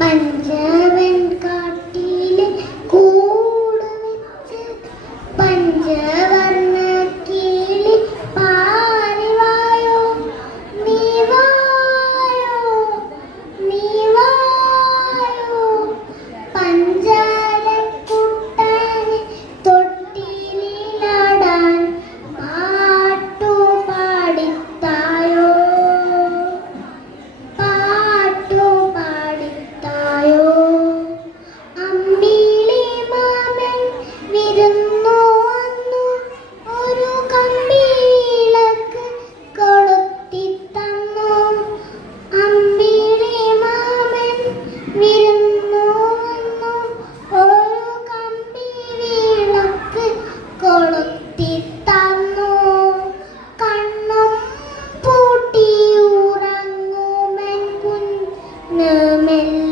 പഞ്ചവൻ കാട്ടിലെ കൂട് വെച്ച് പഞ്ചവർണ്ണ കിളി പാറിവായോ നീ വായോ നീ വായോ പഞ്ചാരക്കുട്ടനെ തൊട്ടിലിലാടാൻ പാട്ടു പാടിത്തായോ പാട്ടു പാടിത്തായോ അമ്പിളി മാമൻ വിരുന്നു വന്നു ഒരു കമ്പിളക്ക് കൊളുത്തിത്തന്നു അമ്പിളി മാമൻ വിരുന്നു വന്നു ഒരു കമ്പിളക്ക് കൊളുത്തിത്തന്നു കണ്ണും പൂട്ടി ഉറങ്ങുമെൻ കുഞ്ഞ് മെല്ലെ